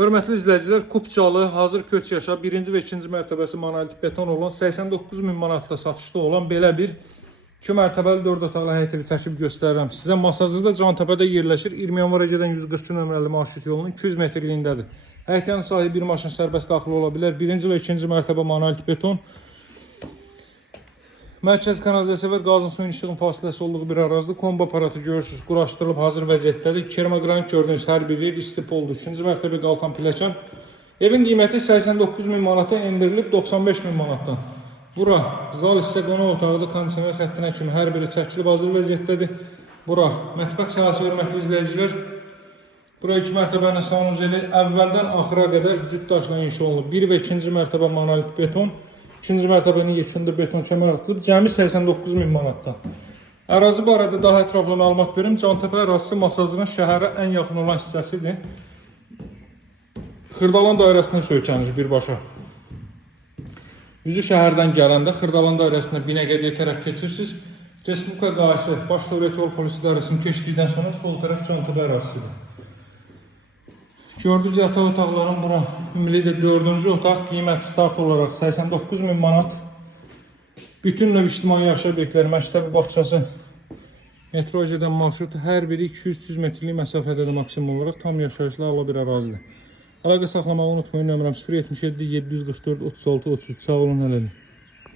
Hörmətli izləyicilər, Kupçalı hazır köç yaşa 1-ci və 2-ci mərtəbəsi monolitik beton olan 89 min manatla satışda olan belə bir 2 mərtəbəli 4 otaqlı həyət evi çəkib göstərirəm. Sizə Masazırda Cantəpədə yerləşir. 20 yanvar gedən 142 nömrəli marşrut yolunun 200 metrliyindədir. Həyətyanı sahibi bir maşın sərbəst daxil ola bilər. 1-ci və 2-ci mərtəbə monolitik beton. Mərkəz kanalizasiya və qazın suyun işığın fasiləsi olduğu bir ərazidə kombo aparatı görürsünüz. Quraşdırılıb hazır vəziyyətdədir. Kermogranit gördüyünüz hər bir ev istip oldu. 2-ci mərtəbə qalxan pilləkən. Evin qiyməti 89 min manata endirilib 95 min manatdan. Bura zal hissə qonaq otağıdır. Kondisioner xəttinə kimi hər biri çəkilib hazır vəziyyətdədir. Bura mətbəx sahəsi hörmətli izləyicilər. Bura 2 mərtəbənin sanuzeli əvvəldən axıra qədər cüt daşla inşa olunub. 1 və 2-ci mərtəbə monolitik beton. 2-ci mərtəbənin yekunda beton kəmər atılıb, cəmi 89 min manatdan. Ərazi barədə daha ətraflı məlumat verim. Cantəpə ərazisi Masazırın şəhərə ən yaxın olan hissəsidir. Xırdalan dairəsindən söykənir birbaşa. Üzü şəhərdən gələndə Xırdalan dairəsində Binəqədiyə tərəf keçirsiniz. Respublika Qaysı Baş Dövlət Yol Polisi İdarəsini keçdikdən sonra sol tərəf Cantəpə ərazisidir. Gördüyünüz yataq otaqların bura ümumilikdə 4-cü otaq qiymət start olaraq 89 min manat. Bütün növ ictimai yaşayış obyektləri, məktəbi, bağçası, metro gedən marşrutu hər biri 200-300 metrlik məsafədədir maksimum olaraq. Tam yaşayışlı ala bir ərazidir. Əlaqə saxlamağı unutmayın. Nömrəm 077 744 36 33. Sağ olun, hələlik.